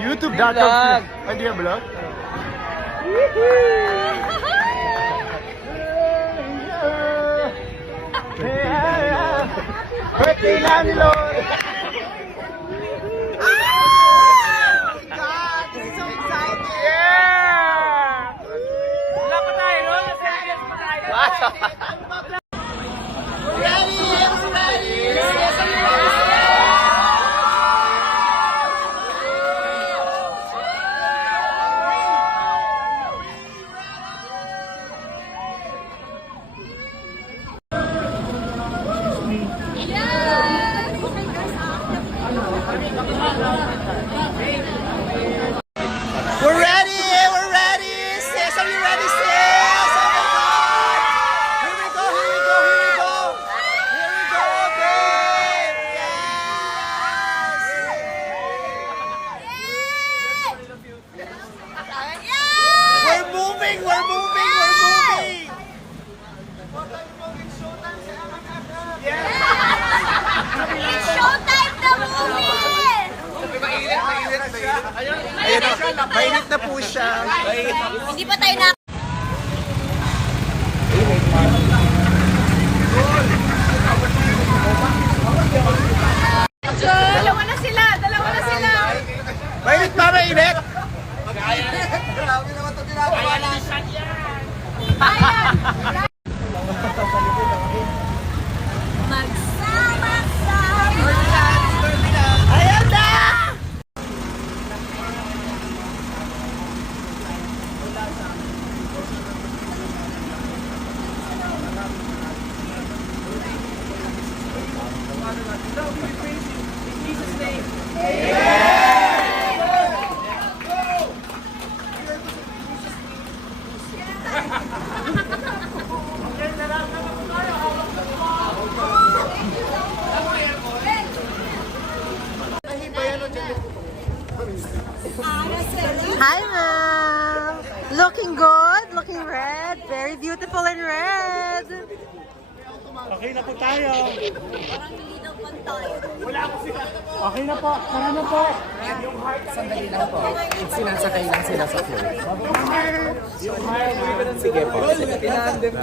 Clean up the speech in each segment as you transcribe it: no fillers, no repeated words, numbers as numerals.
YouTube.com. Hindi ka vlog? Birthday namin, Lord! We're ready! We're ready! Sis, are you ready, sis? Oh my God! Here we go! Here we go! Here we go! Here we go, babe! Yes! We're moving! We're moving! We're moving! It's showtime na movie! Ayun na, mainit na po siya. Hindi pa tayo na... Dalawa na sila! Dalawa na sila! Mainit pa, mainit! Magsama-sama! Ayan na! Hi, ma'am. Looking good, looking red, very beautiful in red. Okay na po tayo. Parang hindi daw pantay. Okay na po. Tara na po. Sandali lang po. Sinasakay lang sila sa floor. Sige po. Inaandem.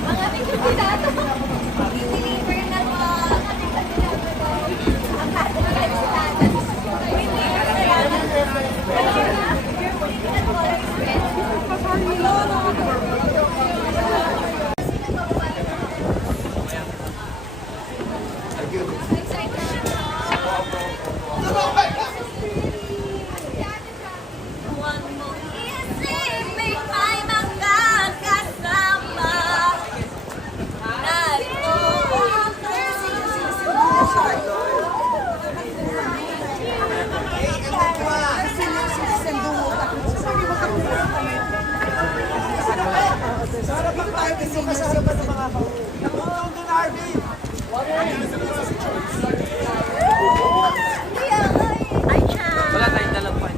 Mga ating kandidato. I-deliver na po. Ang ating kandidato. Ang ating kandidato. One more isip, may magkakasama. Narito Wala tayong dalapan.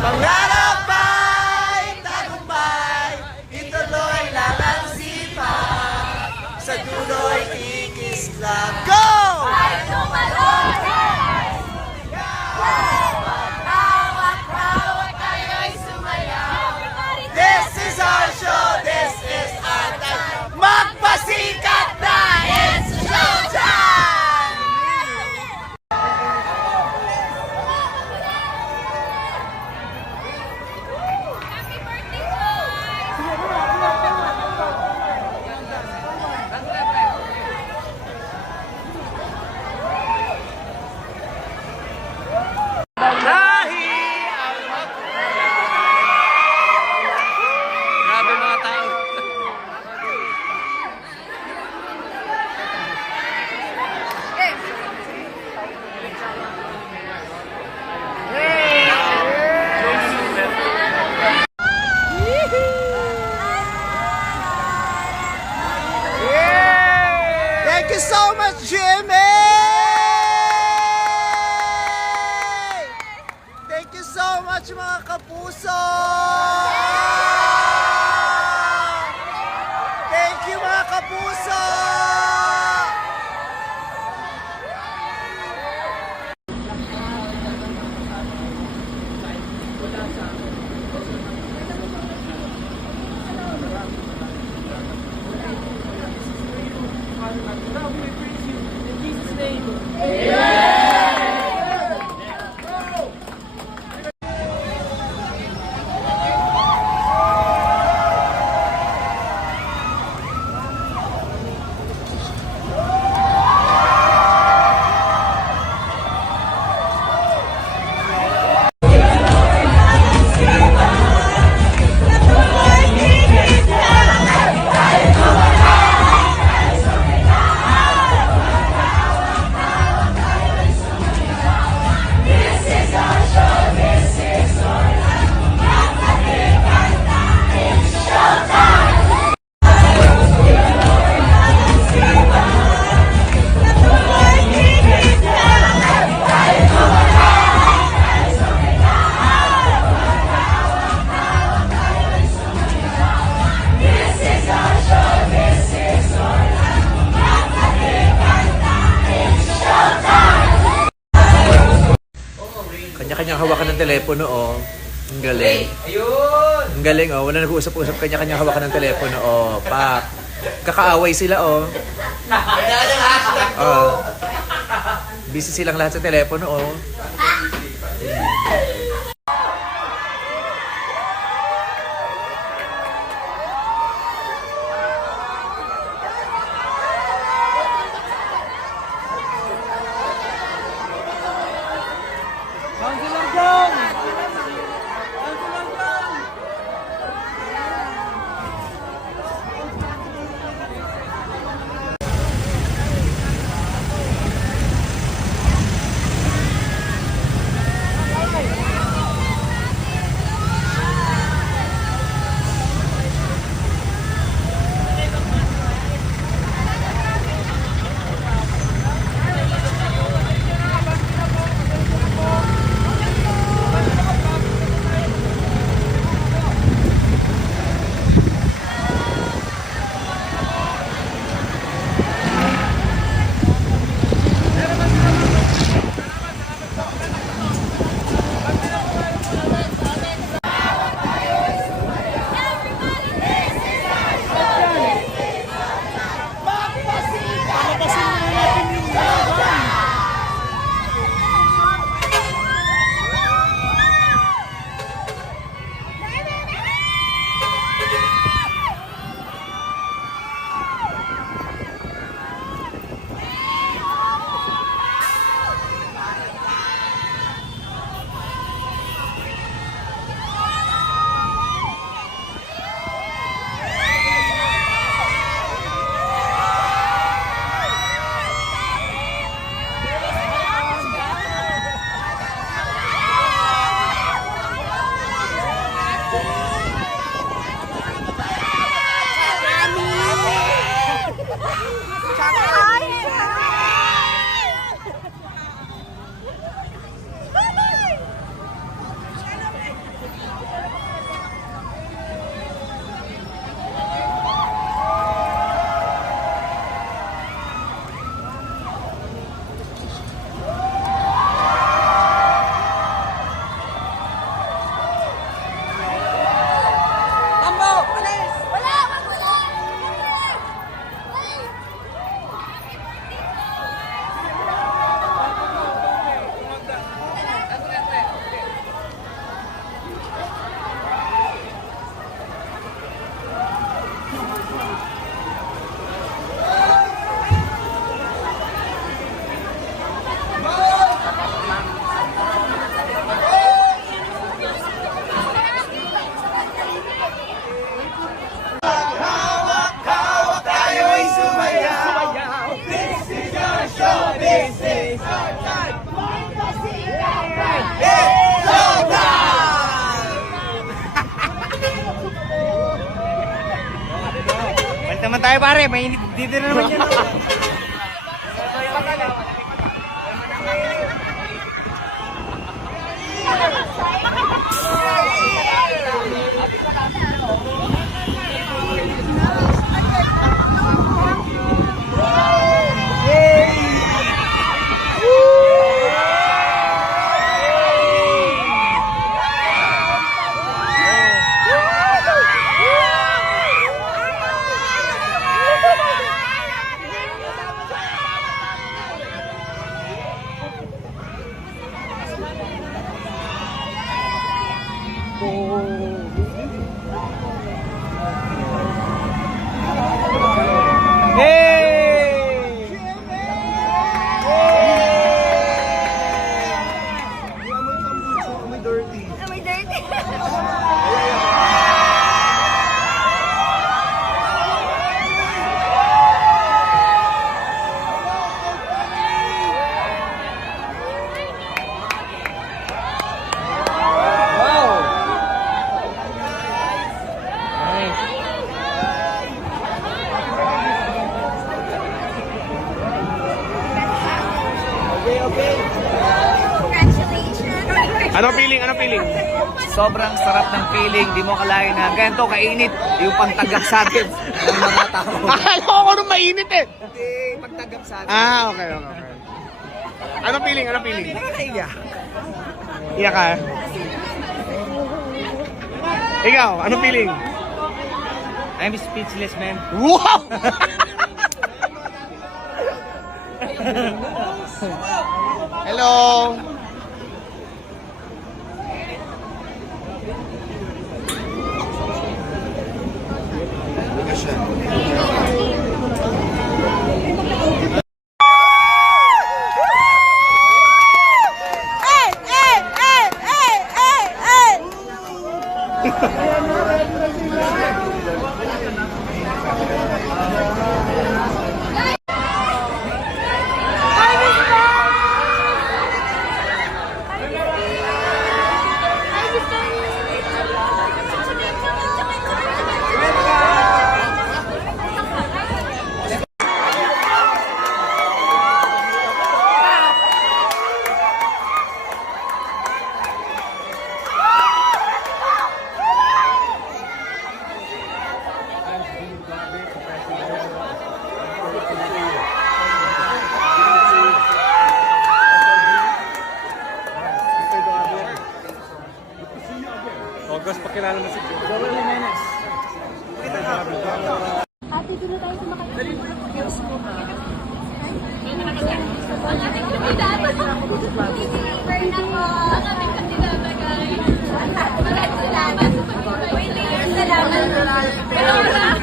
Pangarap ay tagumpay, ituloy lang ang sipag, sa dulo'y ikislap. Go! ay tumalon! Hawak-hawak you mga kapuso! Kanya-kanyang hawakan ng telepono, oh. Ang galing. Ayun! Ang galing, oh. Wala nag-uusap-usap, kanya-kanyang hawakan ng telepono, oh. Pak. Kakaaway sila, oh. Oh. Busy silang lahat sa telepono, oh. naman tayo pare, mainit dito na naman yan. Anong feeling? Anong feeling? Sobrang sarap ng feeling. Di mo kalain na ganito kainit yung pagtagap sa atin ng mga tao. Akala ko nung mainit eh. Hindi, pagtagap sa atin. Okay. Anong feeling? Anong feeling? Nakakaiya. Iyak ka. Ikaw, anong feeling? I'm speechless, man. Wow! Hello! August, pakilala mo si Joel Jimenez. Ate, dito tayo sa Makati. Ang ating kandidato. Deliver na po. Ang ating kandidato, guys. Maraming salamat sa pag-ibay. Salamat. Pero wala.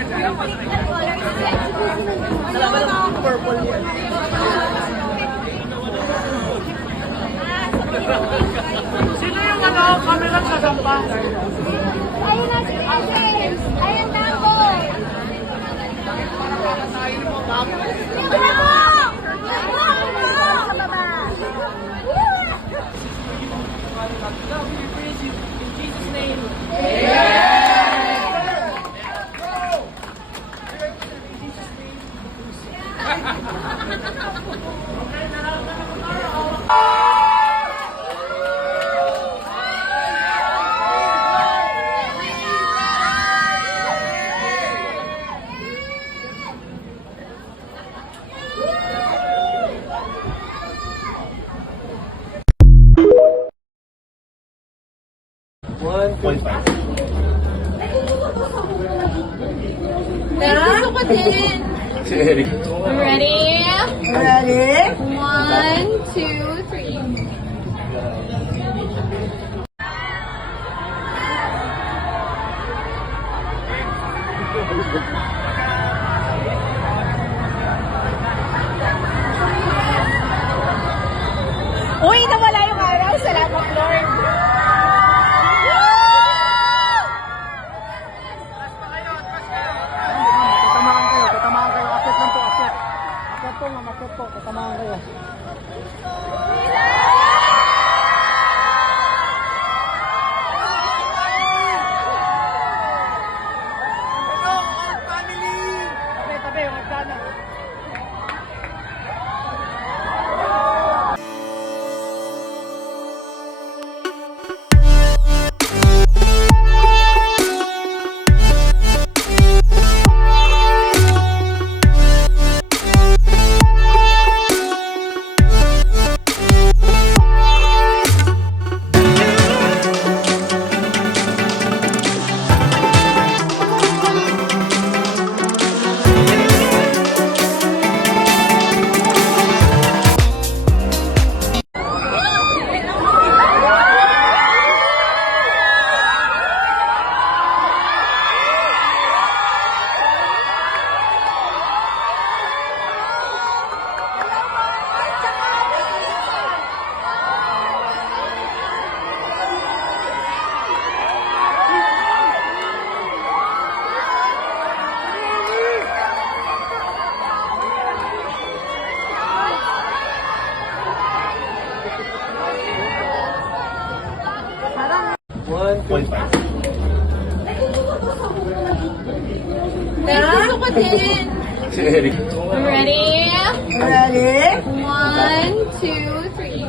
Purple yan. Sino yung camera sa dampa? Ayun na si Essence! Ayun na po! Sa baba! Gusto ko din! Si Eric. Ready? Ready? 1, 2, 3. Uy, nawala yung araw. Salamat, Lord. Tatamaan kayo. Akit lang po, akit. Akit po, ma'am, akit po. Tatamaan kayo. Tabi, yung agdana. Gusto ko din! Si Eric. Ready? Ready? 1, 2, 3.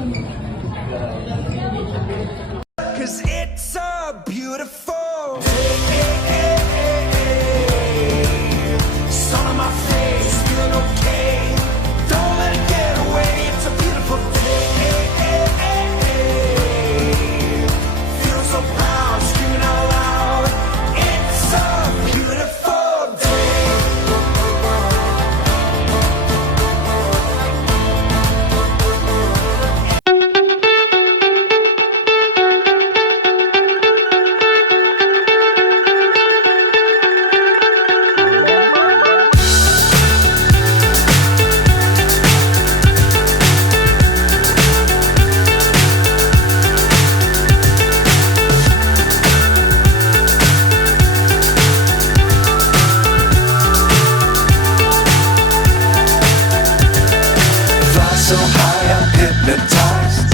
so high I'm hypnotized.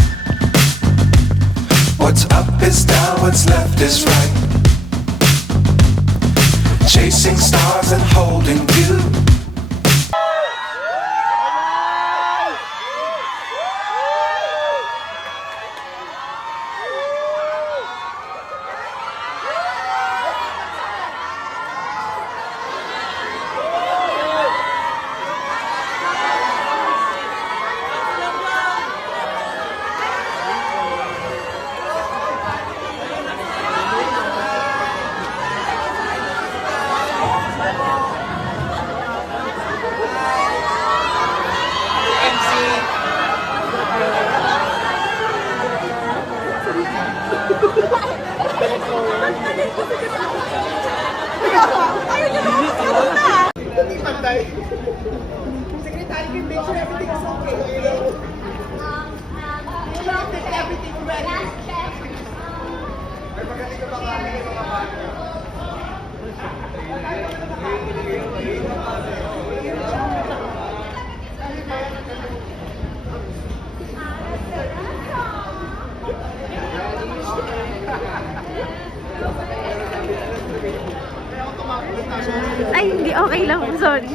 What's up is down, what's left is right. Chasing stars and holding you. Ay, hindi. Okay lang. Sorry.